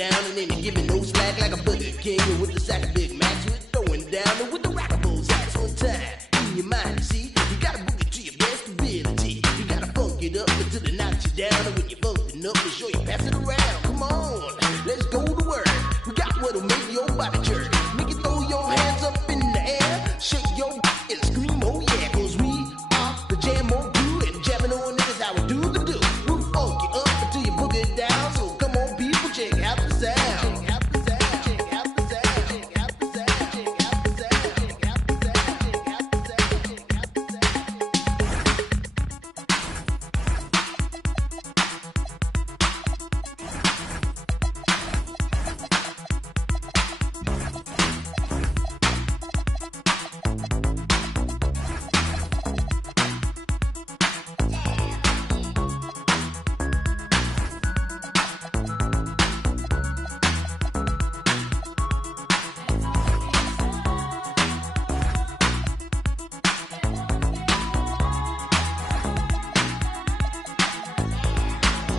down and ain't giving no slack like a Burger King with the sack of Big Macs. We're throwing down with the rockables hats on time. In your mind, you see, you gotta boogie to your best ability. You gotta funk it up until it knocks you down. And when you're bumping up, make sure you pass it around. Come on, let's go to work. We got what'll make your body jerk. Make you throw your hands up in the air, shake your and scream, oh yeah, 'cause we are the jam on crew and jamming on niggas how we do the do. We'll funk you up until you book it down. So come on, people, check out the sound. Check out the sound. Check out the sound. Check out the sound. Check out the sound. Check out the sound. Check out the sound. Check out the sound.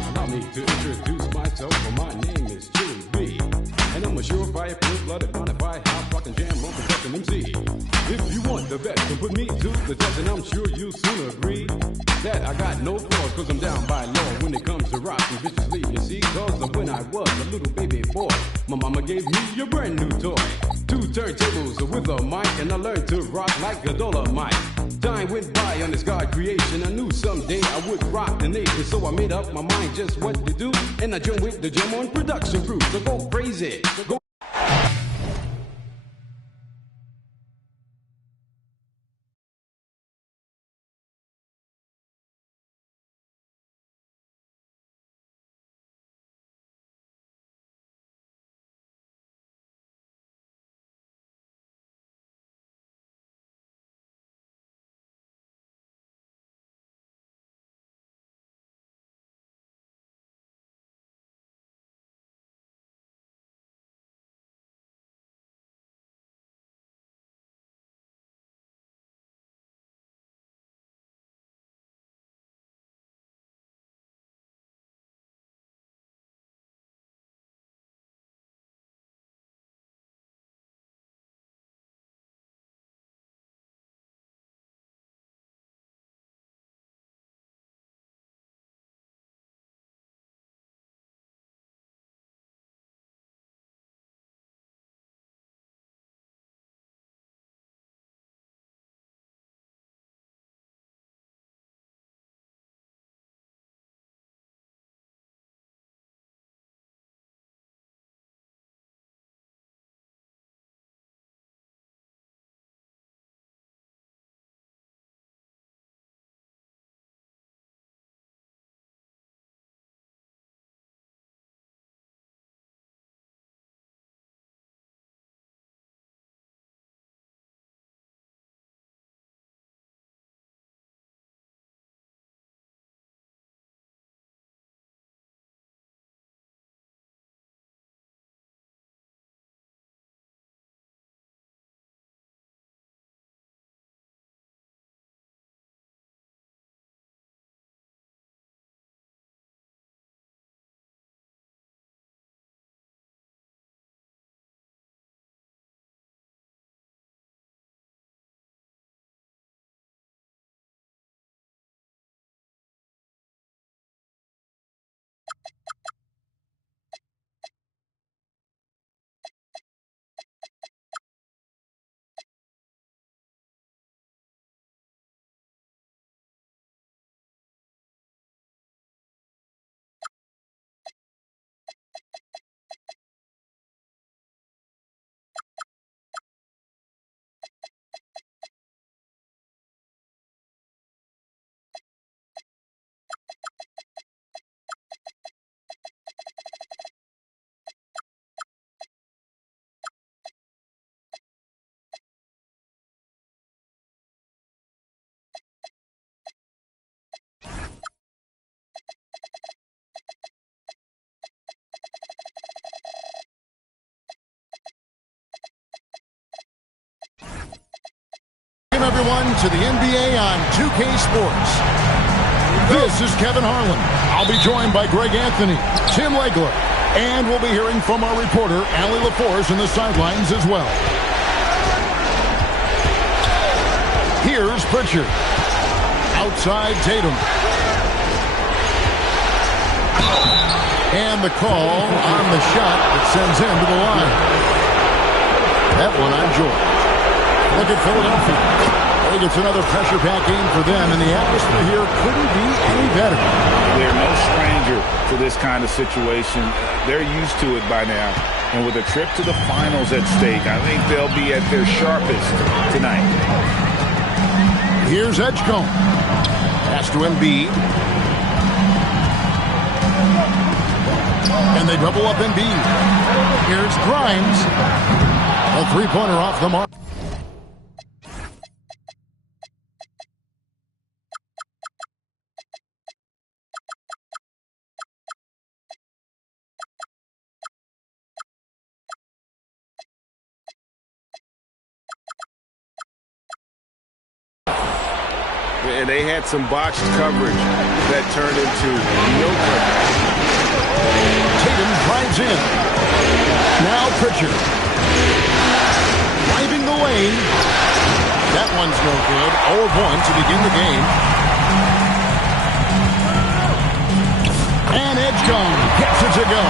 Allow me to introduce myself, for my name is Jimmy B. And I'm a surefire, full-blooded, bonafide, house rockin' jam, on production MC. If you want the best, then put me to the test, and I'm sure you'll soon agree that I got no flaws, 'cause I'm down by law when it comes to rockin' viciously, you see. 'Cause when I was a little baby boy, my mama gave me a brand new toy. 2 turntables with a mic, and I learned to rock like a Dolomite. Time went by on this God creation. I knew someday I would rock the nation, so I made up my mind just what to do, and I joined with the Jam on production crew. So go crazy, go. Everyone to the NBA on 2K Sports. This is Kevin Harlan. I'll be joined by Greg Anthony, Tim Legler, And we'll be hearing from our reporter, Allie LaForce, in the sidelines as well. Here's Pritchard. Outside Tatum. And the call on the shot that sends him to the line. That one on George. Look at Philadelphia. I think it's another pressure-packed game for them, and the atmosphere here couldn't be any better. They're no stranger to this kind of situation. They're used to it by now. And with a trip to the finals at stake, I think they'll be at their sharpest tonight. Here's Edgecombe. Pass to Embiid. And they double up Embiid. Here's Grimes. A three-pointer off the mark. And they had some botched coverage that turned into no coverage. Tatum drives in. Now Pritchard. Driving the lane. That one's no good. 0 of 1 to begin the game. And Edgecombe gets it to go.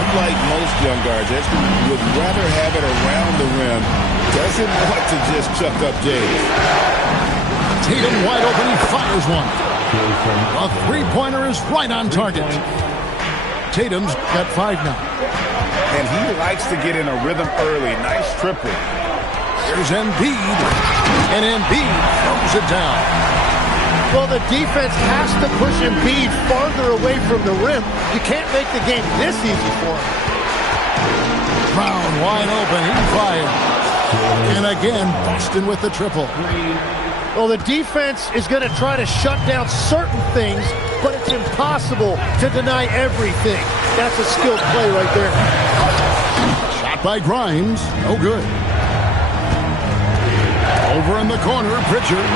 Unlike most young guards, Edgecombe would rather have it around the rim. Doesn't want to just chuck up James. Tatum wide open, he fires one. A three-pointer is right on target. Tatum's got 5 now. And he likes to get in a rhythm early. Nice triple. Here's Embiid. And Embiid throws it down. Well, the defense has to push Embiid farther away from the rim. You can't make the game this easy for him. Brown wide open, he fires. And again, Boston with the triple. Well, the defense is going to try to shut down certain things, but it's impossible to deny everything. That's a skilled play right there. Shot by Grimes. No good. Over in the corner, Pritchard.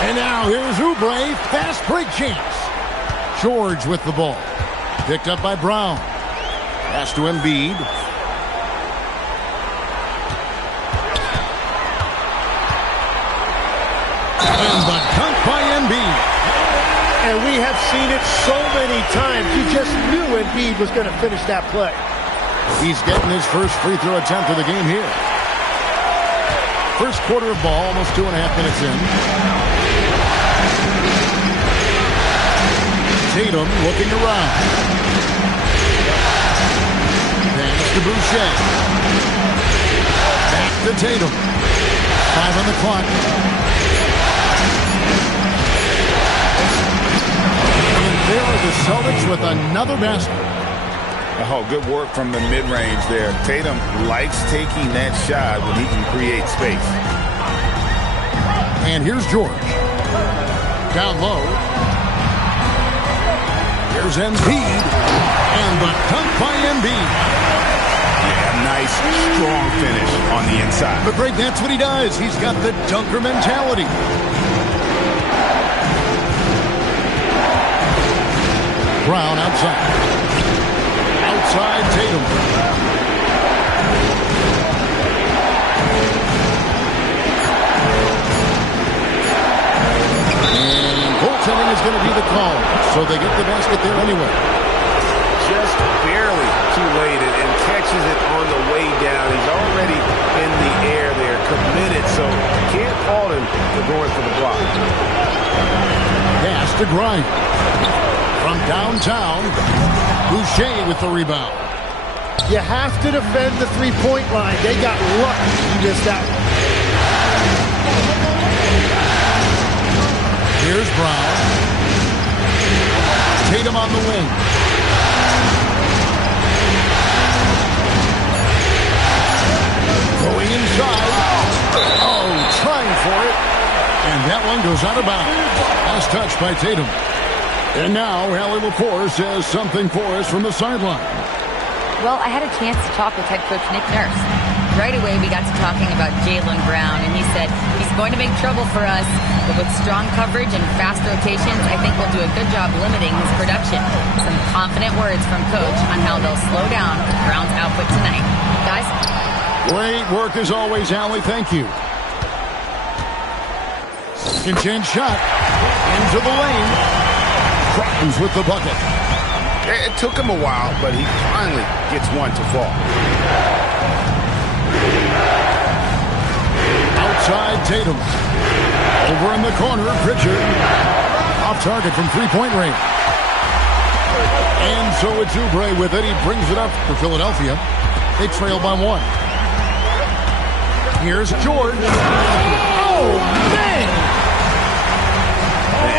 And now here's Oubre. Fast break chance. George with the ball. Picked up by Brown. Pass to Embiid. And the dunk by Embiid. And we have seen it so many times. You just knew Embiid was going to finish that play. He's getting his first free throw attempt of the game here. First quarter of ball, almost 2.5 minutes in. Tatum looking around. Pass to Boucher. Back to Tatum. 5 on the clock. There are the Celtics with another basket. Oh, good work from the mid-range there. Tatum likes taking that shot when he can create space. And here's George. Down low. Here's Embiid. And the dunk by Embiid. Yeah, nice, strong finish on the inside. But Greg, that's what he does. He's got the dunker mentality. Brown outside. Outside Tatum. And goaltending is going to be the call. So they get the basket there anyway. Just barely too late and catches it on the way down. He's already in the air there, committed, so can't fault him for going for the block. Pass to Grimes. From downtown, Boucher with the rebound. You have to defend the three-point line. They got lucky he missed that one. Here's Brown. Tatum on the wing. Going inside. Oh, trying for it. And that one goes out of bounds. Last touch by Tatum. And now, Allie LaForce says something for us from the sideline. Well, I had a chance to talk with head coach Nick Nurse. Right away, we got to talking about Jaylen Brown, and he said he's going to make trouble for us, but with strong coverage and fast rotations, I think we'll do a good job limiting his production. Some confident words from Coach on how they'll slow down Brown's output tonight. Guys? Great work as always, Allie. Thank you. Second chance shot into the lane. Crotton's with the bucket. It took him a while, but he finally gets one to fall. Outside Tatum. Over in the corner, Pritchard. Off target from three-point range. And so it's Oubre with it. He brings it up for Philadelphia. They trail by one. Here's George. Oh, man!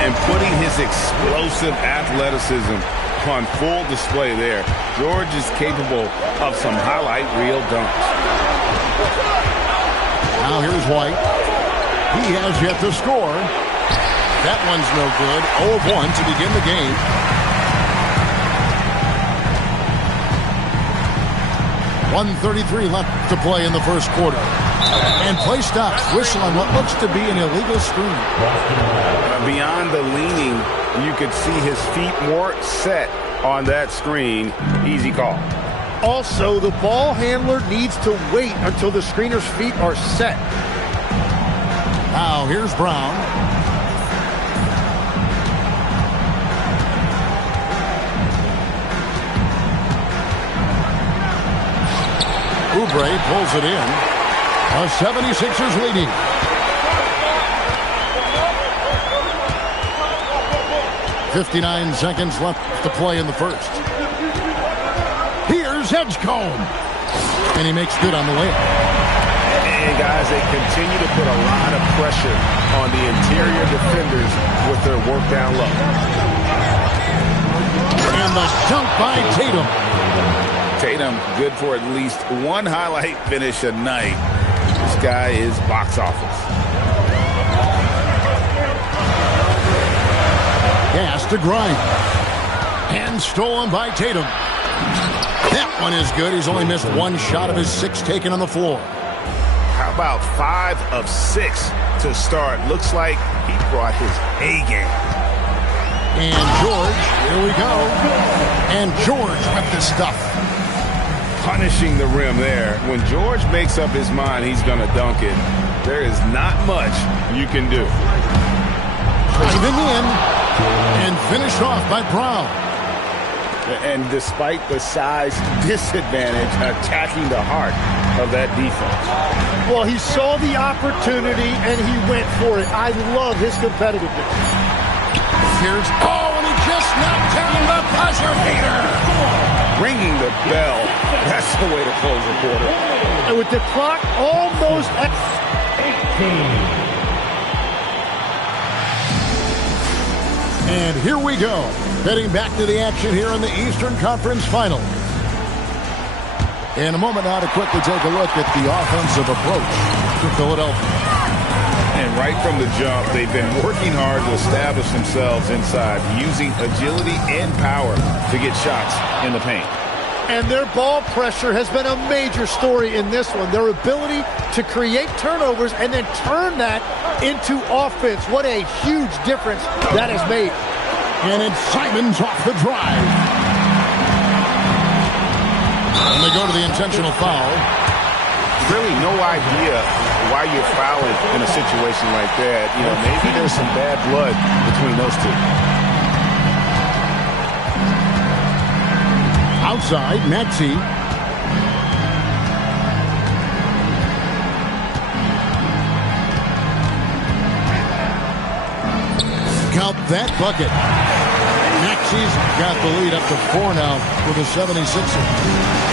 And putting his explosive athleticism on full display there. George is capable of some highlight reel dunks. Now here's White. He has yet to score. That one's no good. 0 of 1 to begin the game. .133 left to play in the first quarter. And play stops. Whistle on what looks to be an illegal screen. Beyond the leaning, you could see his feet more set on that screen. Easy call. Also, the ball handler needs to wait until the screener's feet are set. Now, here's Brown. Oubre pulls it in. The 76ers leading. .59 seconds left to play in the first. Here's Edgecombe. And he makes good on the layup. And guys, they continue to put a lot of pressure on the interior defenders with their work down low. And the dunk by Tatum. Tatum, good for at least one highlight finish a night. This guy is box office. Gas to grind. And stolen by Tatum. That one is good. He's only missed one shot of his 6 taken on the floor. How about 5 of 6 to start? Looks like he brought his A game. And George, here we go. And George with the stuff. Punishing the rim there. When George makes up his mind he's going to dunk it, there is not much you can do. Driven in and finished off by Brown. And despite the size disadvantage, attacking the heart of that defense. Well, he saw the opportunity and he went for it. I love his competitiveness. Here's, and he just knocked down the buzzer beater. Ringing the bell. That's the way to close the quarter. And with the clock almost at 18. And here we go. Heading back to the action here in the Eastern Conference Final. In a moment now to quickly take a look at the offensive approach to Philadelphia. And right from the jump, they've been working hard to establish themselves inside, using agility and power to get shots in the paint. And their ball pressure has been a major story in this one. Their ability to create turnovers and then turn that into offense. What a huge difference that has made. And it's Simons off the drive. And they go to the intentional foul. Really no idea why you're fouling in a situation like that. You know, maybe there's some bad blood between those two. Outside, Maxey. Count that bucket. Maxey's got the lead up to 4 now for the 76ers.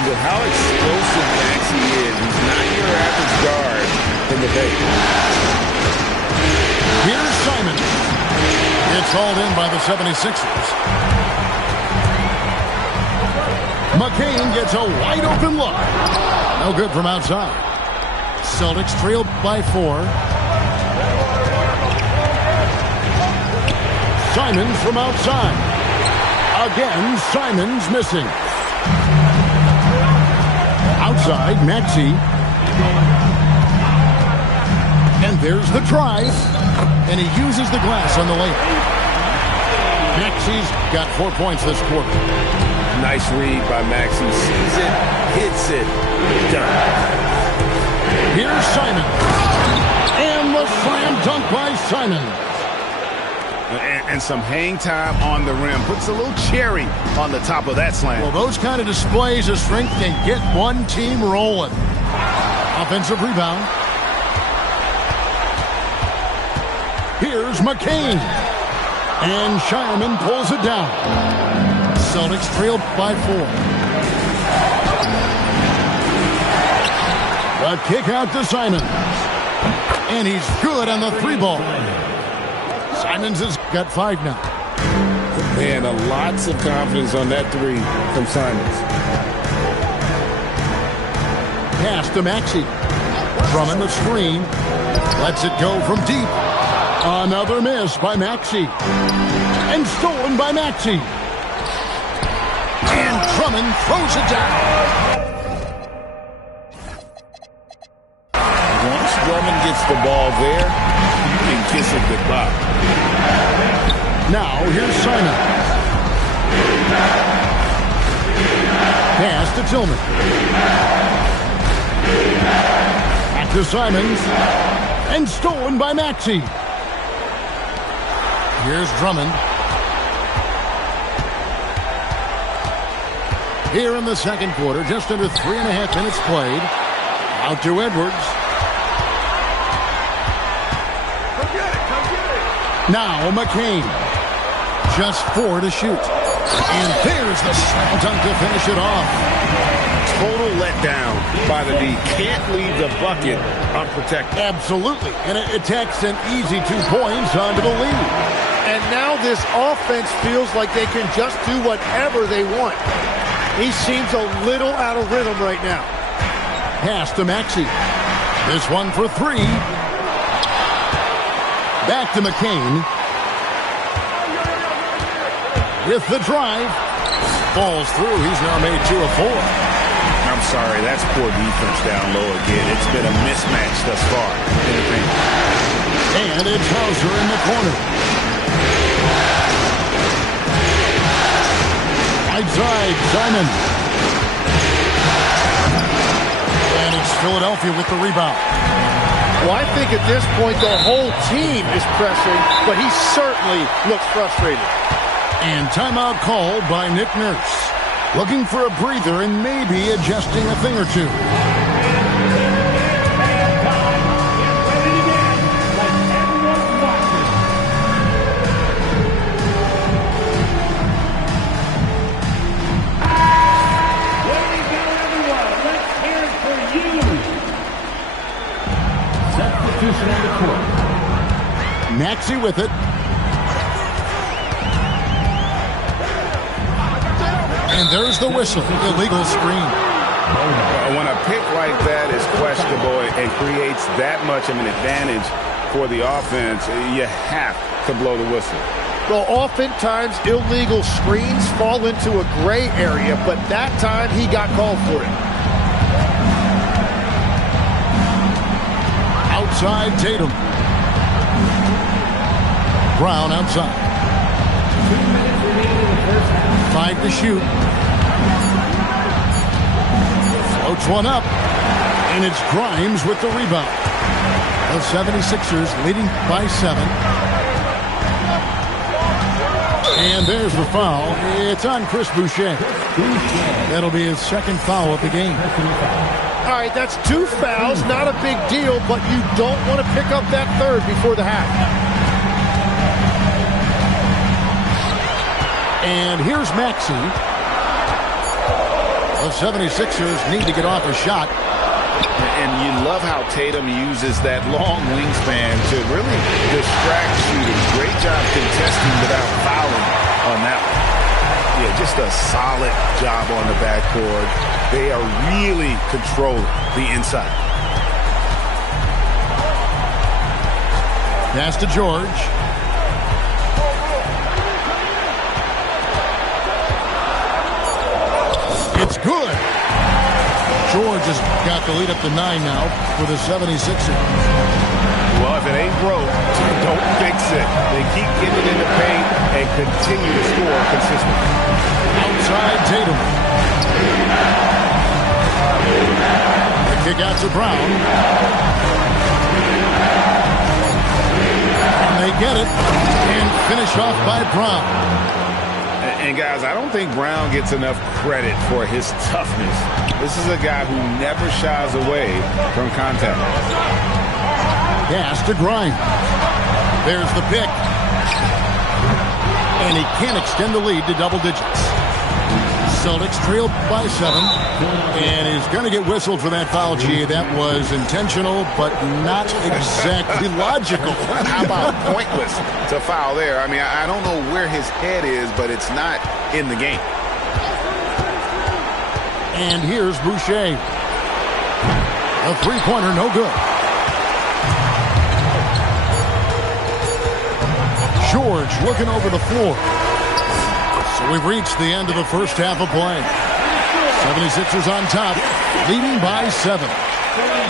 With how explosive Maxey is, he's not your average guard in the paint. Here's Simon. It's hauled in by the 76ers. McCain gets a wide open look. No good from outside. Celtics trailed by 4. Simons from outside. Again, Simons missing. Outside, Maxey. And there's the drive. And he uses the glass on the layup. Maxey's got 4 points this quarter. Nice read by Maxey. Sees it, hits it, done. Here's Simon. And the slam dunk by Simon. And some hang time on the rim. Puts a little cherry on the top of that slam. Well, those kind of displays of strength can get one team rolling. Offensive rebound. Here's McCain. And Shireman pulls it down. Celtics trail by 4. A kick out to Simons. And he's good on the 3-ball. Simons has got 5 now. Man, lots of confidence on that 3 from Simons. Pass to Maxey. Drummond the screen. Lets it go from deep. Another miss by Maxey. And stolen by Maxey. And Drummond throws it down. Once Drummond gets the ball there, you can kiss it goodbye. Now, here's Simon. Pass to Tillman. Back to Simons. And stolen by Maxey. Here's Drummond. Here in the second quarter, just under 3.5 minutes played. Out to Edwards. Now McCain. Just 4 to shoot. And there's the slam dunk to finish it off. Total letdown by the D. Can't leave the bucket unprotected. Absolutely. And it takes an easy 2 points onto the lead. And now this offense feels like they can just do whatever they want. He seems a little out of rhythm right now. Pass to Maxey. This one for 3. Back to McCain. With the drive. Falls through. He's now made 2 of 4. I'm sorry, that's poor defense down low again. It's been a mismatch thus far in the paint. And it's Hauser in the corner. Right side, Simon. And it's Philadelphia with the rebound. Well, I think at this point the whole team is pressing, but he certainly looks frustrated. And timeout called by Nick Nurse. Looking for a breather and maybe adjusting a thing or two. Maxey with it. And there's the whistle. Illegal screen. When a pick like that is questionable and creates that much of an advantage for the offense, you have to blow the whistle. Well, oftentimes illegal screens fall into a gray area, but that time he got called for it. Outside Tatum. Brown outside. 2 minutes remaining in the first half. 5 to shoot. Floats one up. And it's Grimes with the rebound. The 76ers leading by 7. And there's the foul. It's on Chris Boucher. That'll be his second foul of the game. All right, that's 2 fouls, not a big deal, but you don't want to pick up that third before the half. And here's Maxey. The 76ers need to get off a shot. And you love how Tatum uses that long wingspan to really distract shooting. Great job contesting without fouling on that one. Yeah, just a solid job on the backboard. They are really controlling the inside. Pass to George. It's good. George has got the lead up to 9 now for the 76ers. Well, if it ain't broke, don't fix it. They keep getting in the paint and continue to score consistently. Outside Tatum. The kick out to Brown. And they get it. And finish off by Brown. And guys, I don't think Brown gets enough credit for his toughness. This is a guy who never shies away from contact. Pass to Grimes. There's the pick. And he can't extend the lead to double digits. Celtics trail by 7. And he's going to get whistled for that foul, G. That was intentional, but not exactly logical. How about pointless to foul there? I mean, I don't know where his head is, but it's not in the game. And here's Boucher. A three-pointer, no good. George looking over the floor. So we've reached the end of the first half of play. 76ers on top, leading by 7.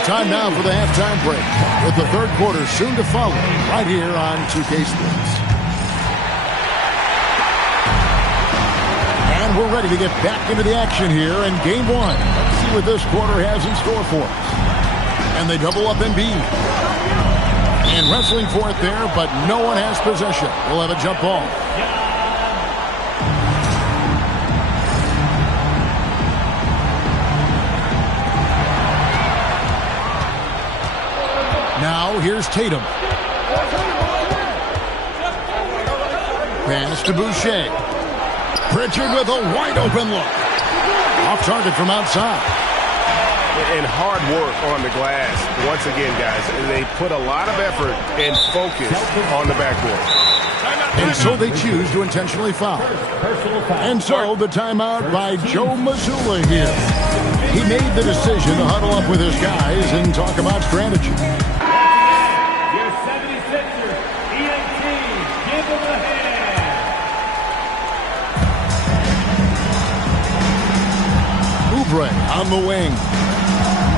Time now for the halftime break, with the third quarter soon to follow, right here on 2K Sports. And we're ready to get back into the action here in Game 1. Let's see what this quarter has in store for us. And they double up Embiid. And wrestling for it there, but no one has possession. We'll have a jump ball. Now here's Tatum. Pass to Boucher. Pritchard with a wide open look. Off target from outside. And hard work on the glass. Once again, guys, they put a lot of effort and focus on the backboard. And so they choose to intentionally foul. And so the timeout by Joe Mazzulla here. He made the decision to huddle up with his guys and talk about strategy. Your 76ers, ENT, give them a hand. Oubre on the wing.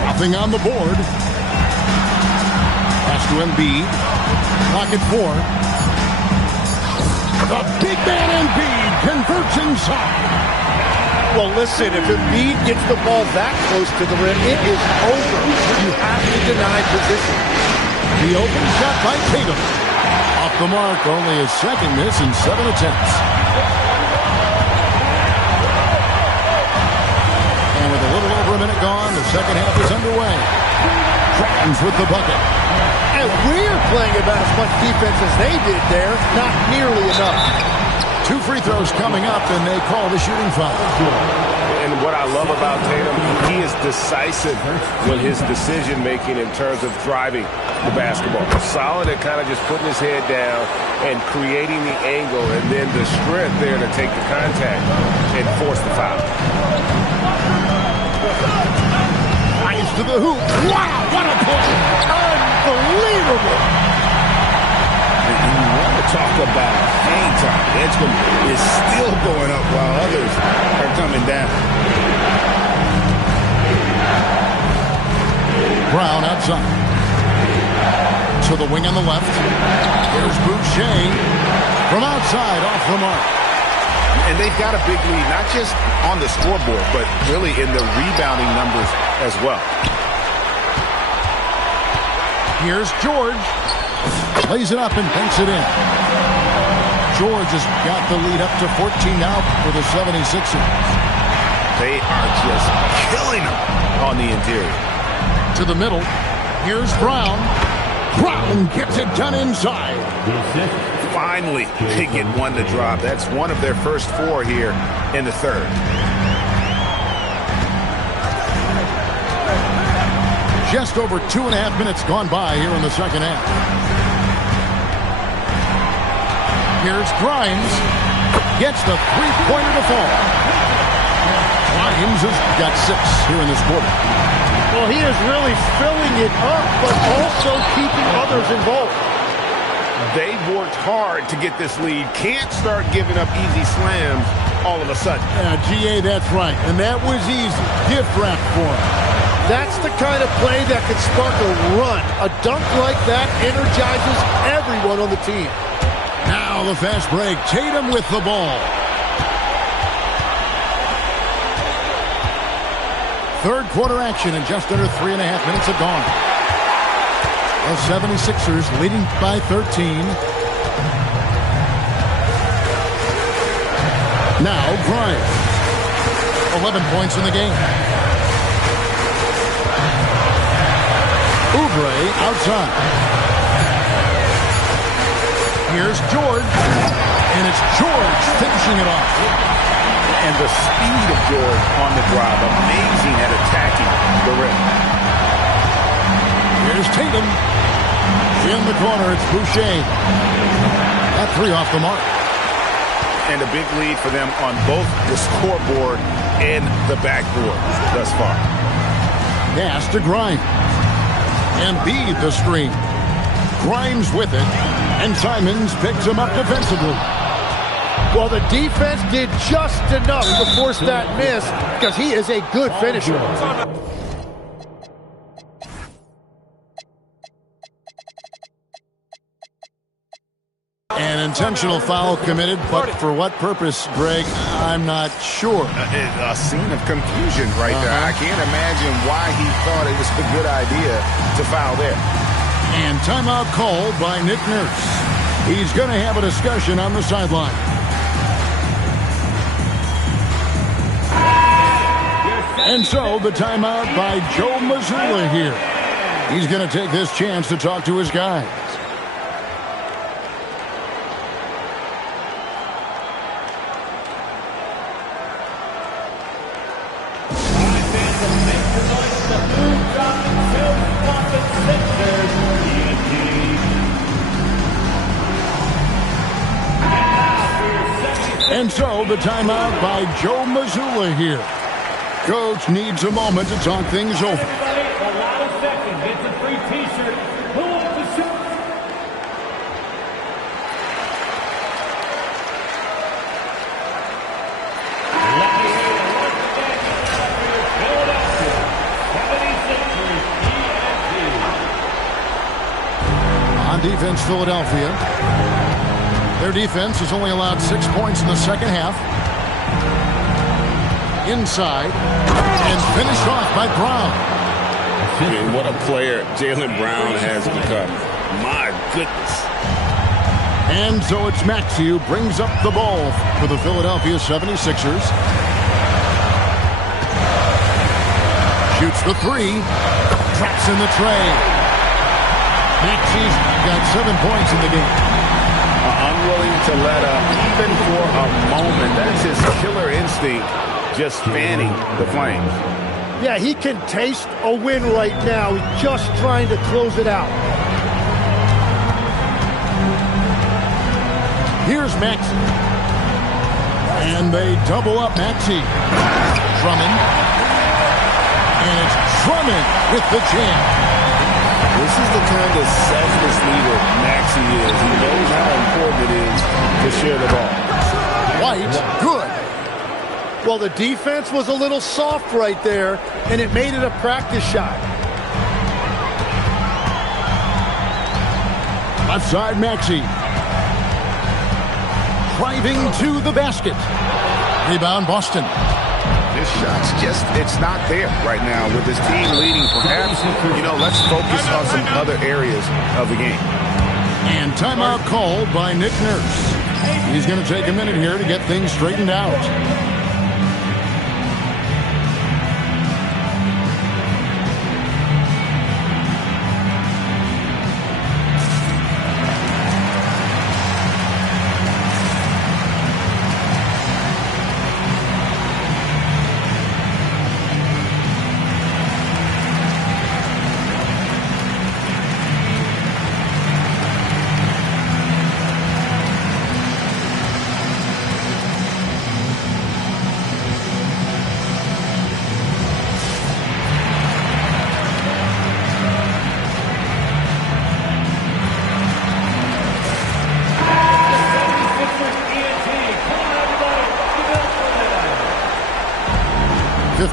Nothing on the board. Pass to Embiid. Pocket 4. The big man Embiid converts inside. Well, listen, if Embiid gets the ball that close to the rim, it is over. You have to deny position. The open shot by Tatum. Off the mark, only his second miss in 7 attempts. And with a little over a minute gone, the second half is underway. Grimes with the bucket. And we're playing about as much defense as they did there. Not nearly enough. 2 free throws coming up, and they call the shooting foul. And what I love about Tatum, he is decisive with his decision-making in terms of driving the basketball. Solid at kind of just putting his head down and creating the angle, and then the strength there to take the contact and force the foul. Nice to the hoop. Wow, what a play. Unbelievable. And you want to talk about hang time. Edgecombe is still going up while others are coming down. Brown outside. To the wing on the left. Here's Boucher. From outside, off the mark. And they've got a big lead, not just on the scoreboard, but really in the rebounding numbers as well. Here's George. Lays it up and banks it in. George has got the lead up to 14 now for the 76ers. They are just killing them on the interior. To the middle. Here's Brown. Brown gets it done inside. Finally, they get one to drop. That's one of their first 4 here in the third. Just over 2.5 minutes gone by here in the second half. Here's Grimes. gets the three-pointer to fall. Grimes has got 6 here in this quarter. Well, he is really filling it up, but also keeping others involved. They've worked hard to get this lead. Can't start giving up easy slams all of a sudden. Yeah, GA, that's right. And that was easy. Gift wrap for him. That's the kind of play that can spark a run. A dunk like that energizes everyone on the team. Now the fast break. Tatum with the ball. Third quarter action, and just under 3.5 minutes have gone. The 76ers leading by 13. Now Grimes. 11 points in the game. Oubre outside. Here's George. And it's George finishing it off. And the speed of George on the drive. Amazing at attacking the rim. Here's Tatum. In the corner, it's Boucher. That 3 off the mark. And a big lead for them on both the scoreboard and the backboard thus far. Pass to Grimes. Embiid the screen. Grimes with it. And Simons picks him up defensively. Well, the defense did just enough to force that miss because he is a good finisher. An intentional foul committed, but for what purpose, Greg, I'm not sure. A scene of confusion right there. I can't imagine why he thought it was a good idea to foul there. And timeout called by Nick Nurse. He's going to have a discussion on the sideline. And so the timeout by Joe Mazzulla here. He's going to take this chance to talk to his guys. And so the timeout by Joe Mazzulla here. Coach needs a moment to talk things over. Everybody, allow a second. Gets a free T-shirt. Who wants to shoot? On defense, Philadelphia. Their defense has only allowed 6 points in the second half. Inside, and finished off by Brown. And what a player Jaylen Brown has become. My goodness. And so it's Maxey who brings up the ball for the Philadelphia 76ers. Shoots the 3. Traps in the tray. Maxey's got 7 points in the game. Unwilling to let up, even for a moment. That's his killer instinct, just fanning the flames. Yeah, he can taste a win right now. He's just trying to close it out. Here's Maxey. And they double up Maxey. Drummond. And it's Drummond with the jam. This is the kind of selfless leader Maxey is. He knows how important it is to share the ball. White, good. Well, the defense was a little soft right there, and it made it a practice shot. Left side, Maxey. Driving to the basket. Rebound, Boston. This shot's just, it's not there right now with this team leading. Perhaps, let's focus on some other areas of the game. And timeout called by Nick Nurse. He's going to take a minute here to get things straightened out.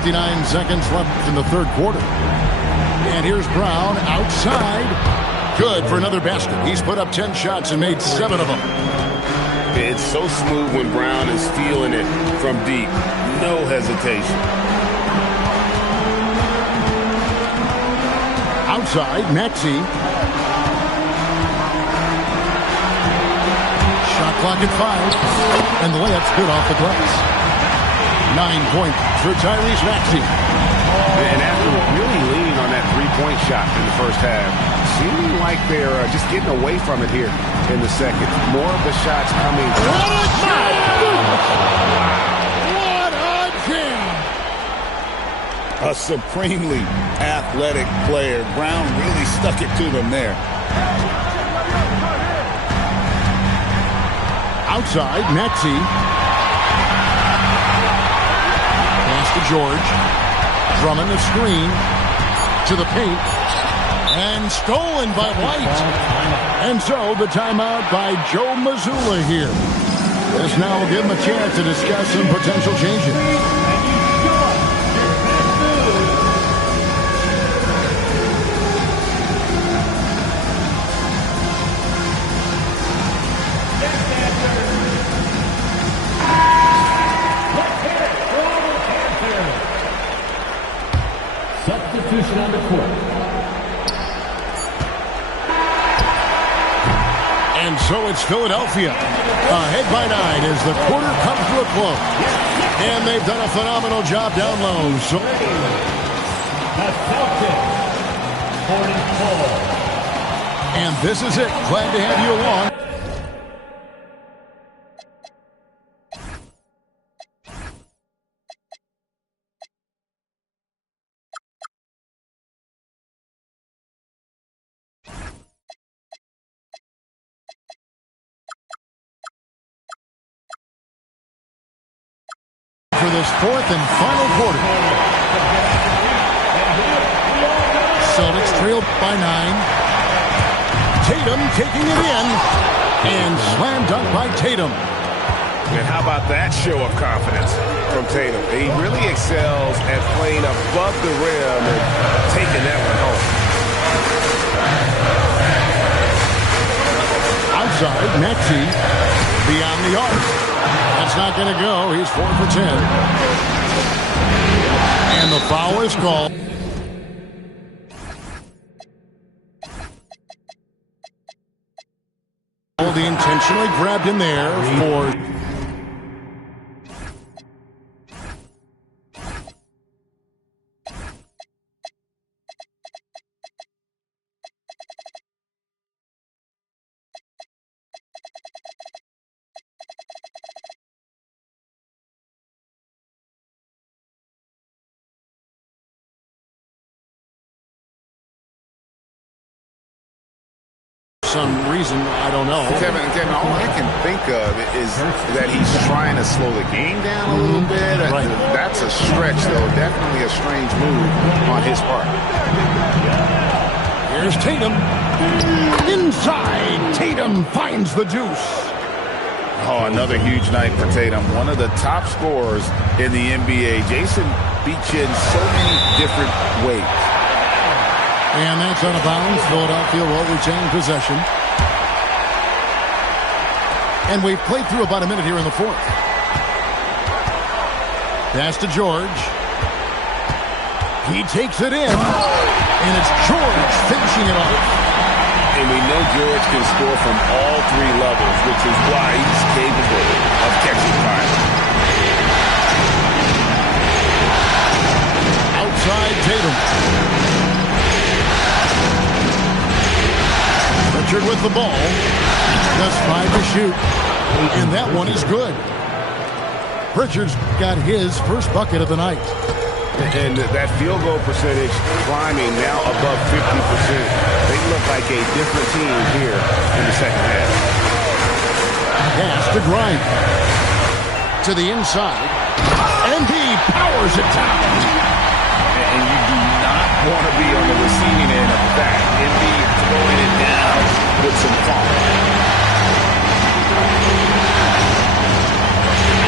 59 seconds left in the third quarter. And here's Brown outside. Good for another basket. He's put up 10 shots and made 7 of them. It's so smooth when Brown is feeling it from deep. No hesitation. Outside, Maxey. Shot clock at 5. And the layup's good off the glass. 9 points for Tyrese Maxey. And after really leaning on that three-point shot in the first half, seeming like they're just getting away from it here in the second. More of the shots coming. What a jam! What a jam! A supremely athletic player. Brown really stuck it to them there. Outside, Maxey. Pass to George. Drummond the screen. To the paint. And stolen by White. And so the timeout by Joe Mazzulla here. This now will give him a chance to discuss some potential changes. Substitution on the court. And so it's Philadelphia ahead by 9 as the quarter comes to a close. And they've done a phenomenal job down low. So The Celtics. 44. and this is it. Glad to have you along. For this fourth and final quarter. Celtics trailed by 9. Tatum taking it in. And slam dunk by Tatum. And how about that show of confidence from Tatum? He really excels at playing above the rim and taking that one home. Outside, Maxey beyond the arc. That's not going to go. He's 4 for 10. And the foul is called. He intentionally grabbed him there for... some reason, I don't know. Kevin, all I can think of is that he's trying to slow the game down a little bit. Right. That's a stretch, though. Definitely a strange move on his part. Here's Tatum. Inside, Tatum finds the deuce. Oh, another huge night for Tatum. One of the top scorers in the NBA. Jason beats you in so many different ways. And that's out of bounds. Philadelphia will retain possession. And we've played through about a minute here in the fourth. Pass to George. He takes it in. And it's George finishing it off. And we know George can score from all 3 levels, which is why he's capable of catching fire. Outside Tatum. Richard with the ball. Just 5 to shoot. And that one is good. Pritchard's got his first bucket of the night. And that field goal percentage climbing now above 50%. They look like a different team here in the second half. Pass to Grimes. To the inside. And he powers it down. And you do not want to be on the receiving end of that. Embiid throwing it down with some funk.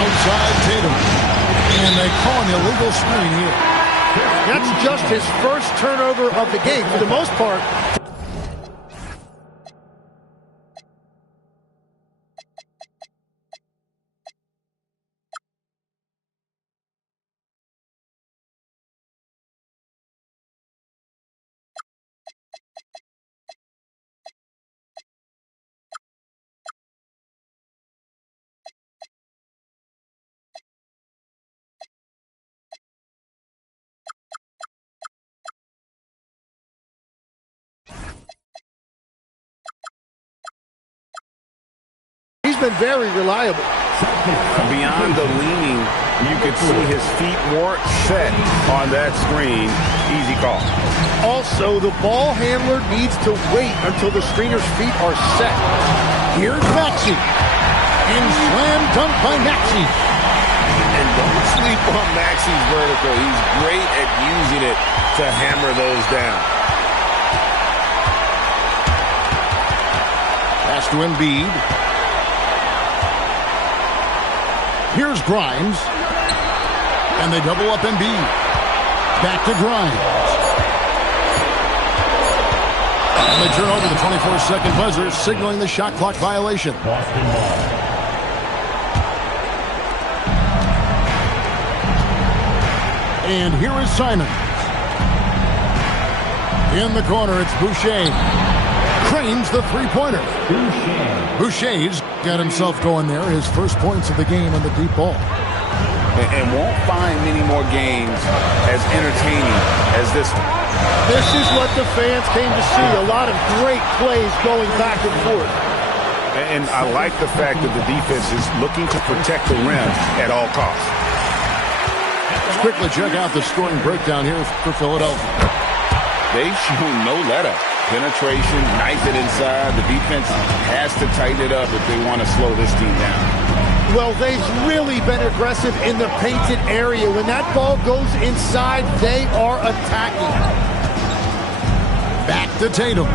Outside Tatum. And they call an illegal screen here. That's just his first turnover of the game. For the most part, he's been very reliable. Beyond the leaning, you could see his feet weren't set on that screen. Easy call. Also, the ball handler needs to wait until the screener's feet are set. Here's Maxey. And slam dunk by Maxey. And don't sleep on Maxey's vertical. He's great at using it to hammer those down. Pass to Embiid. Here's Grimes. And they double up Embiid. Back to Grimes. And they turn over the 24-second buzzer, signaling the shot clock violation. Boston ball. And here is Simon. In the corner, it's Boucher. Cranes the three-pointer. Boucher's got himself going there. His first points of the game on the deep ball. And won't find many more games as entertaining as this one. This is what the fans came to see. A lot of great plays going back and forth. And I like the fact that the defense is looking to protect the rim at all costs. Let's quickly check out the scoring breakdown here for Philadelphia. They've shown no let-up. Penetration, knife it inside. The defense has to tighten it up if they want to slow this team down. Well, they've really been aggressive in the painted area. When that ball goes inside, they are attacking. Back to Tatum.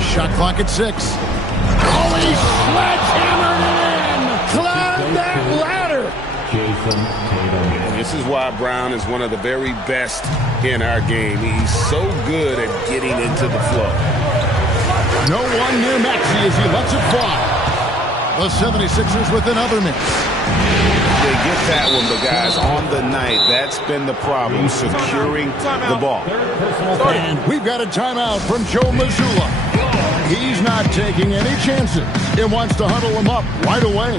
Shot clock at 6. Oh, he sledgehammered it in! Climb that ladder! Jason Tatum. And this is why Brown is one of the very best in our game. He's so good at getting into the flow. No one near Maxey as he lets it fly. The 76ers with another miss. They get that one, but guys, on the night, that's been the problem, securing the ball. And we've got a timeout from Joe Mazzulla. He's not taking any chances. He wants to huddle him up right away.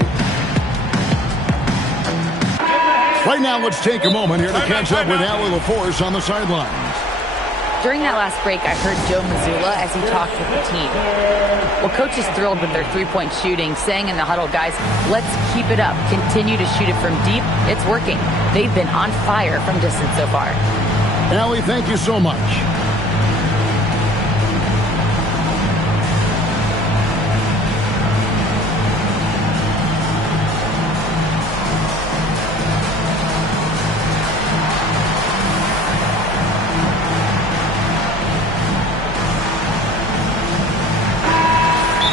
Right now, let's take a moment here to catch up with Allie LaForce on the sidelines. During that last break, I heard Joe Mazzulla as he talked with the team. Well, coach is thrilled with their three-point shooting, saying in the huddle, guys, let's keep it up. Continue to shoot it from deep. It's working. They've been on fire from distance so far. Allie, thank you so much.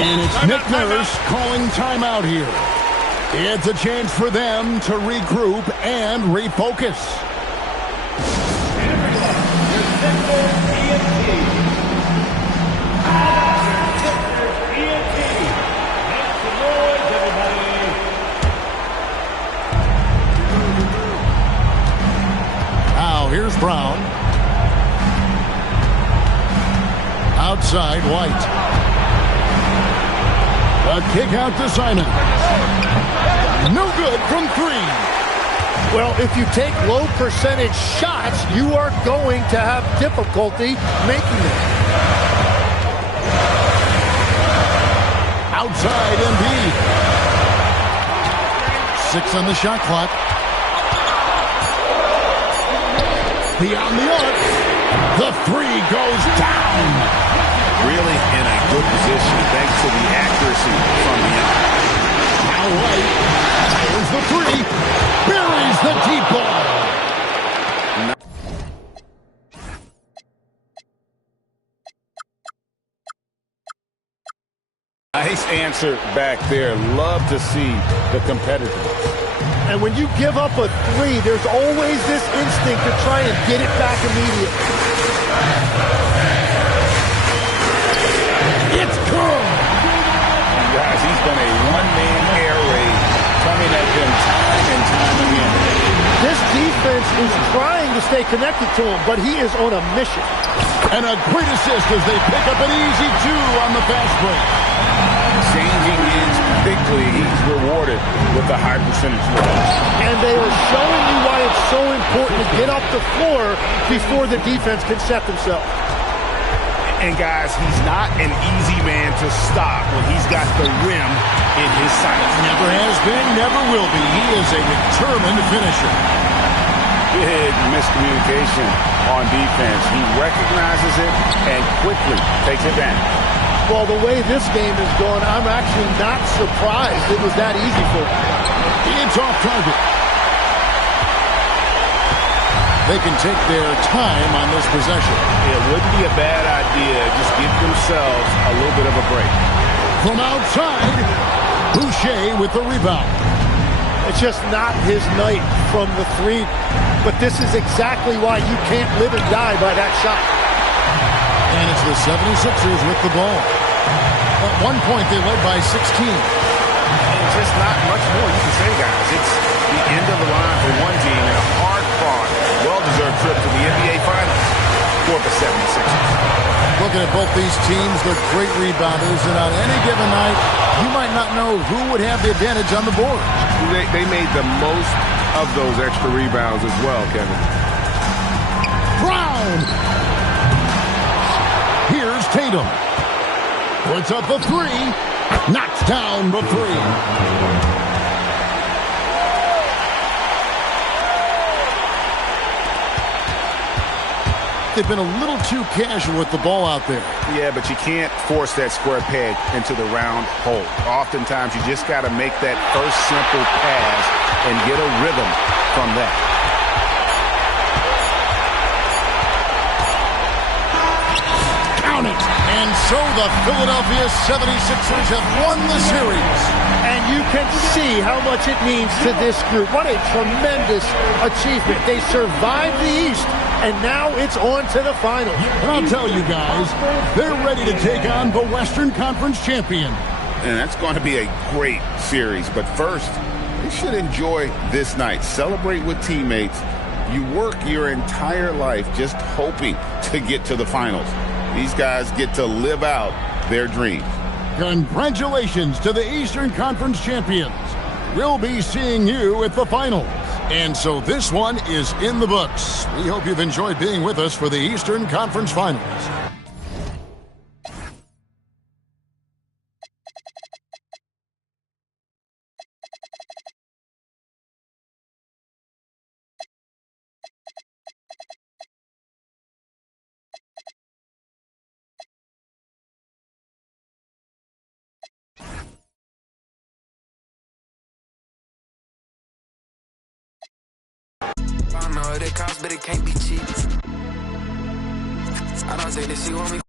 And it's Nick Nurse calling timeout here. It's a chance for them to regroup and refocus. Now here's Brown. Outside White. A kick out to Simon. No good from 3. Well, if you take low percentage shots, you are going to have difficulty making them. Outside Embiid. 6 on the shot clock. Beyond the arc. The 3 goes down. Really in a good position thanks to the accuracy from beyond. Now White. There's the 3. Buries the deep ball. Nice answer back there. Love to see the competitiveness. And when you give up a three, there's always this instinct to try and get it back immediately. It's good. Guys, he's been a one-man air raid coming at them time and time again. This defense is trying to stay connected to him, but he is on a mission. And a great assist as they pick up an easy 2 on the fast break. Changing ends quickly, he's rewarded with a high percentage loss. And they are showing you why it's so important to get off the floor before the defense can set themselves. And guys, he's not an easy man to stop when he's got the rim in his sights. Never has been, never will be. He is a determined finisher. Big miscommunication on defense. He recognizes it and quickly takes advantage. Well, the way this game is going, I'm actually not surprised it was that easy for him. It's off target. They can take their time on this possession. It wouldn't be a bad idea. Just give themselves a little bit of a break. From outside, Boucher with the rebound. It's just not his night from the three. But this is exactly why you can't live and die by that shot. And it's the 76ers with the ball. At one point, they led by 16. And just not much more you can say, guys. It's the end of the line for one team and a hard-fought, well-deserved trip to the NBA Finals for the 76ers. Looking at both these teams, they're great rebounders, and on any given night, you might not know who would have the advantage on the board. They made the most of those extra rebounds as well, Kevin. Brown! Here's Tatum. Puts up a three. Knocks down the three. They've been a little too casual with the ball out there. Yeah, but you can't force that square peg into the round hole. Oftentimes, you just got to make that first simple pass and get a rhythm from that. Count it! And so the Philadelphia 76ers have won the series. And you can see how much it means to this group. What a tremendous achievement. They survived the East, and now it's on to the finals. And I'll tell you guys, they're ready to take on the Western Conference champion. And that's going to be a great series. But first, they should enjoy this night. Celebrate with teammates. You work your entire life just hoping to get to the finals. These guys get to live out their dreams. Congratulations to the Eastern Conference champions. We'll be seeing you at the finals. And so this one is in the books. We hope you've enjoyed being with us for the Eastern Conference Finals. I know what it costs, but it can't be cheap. I don't think that she want me.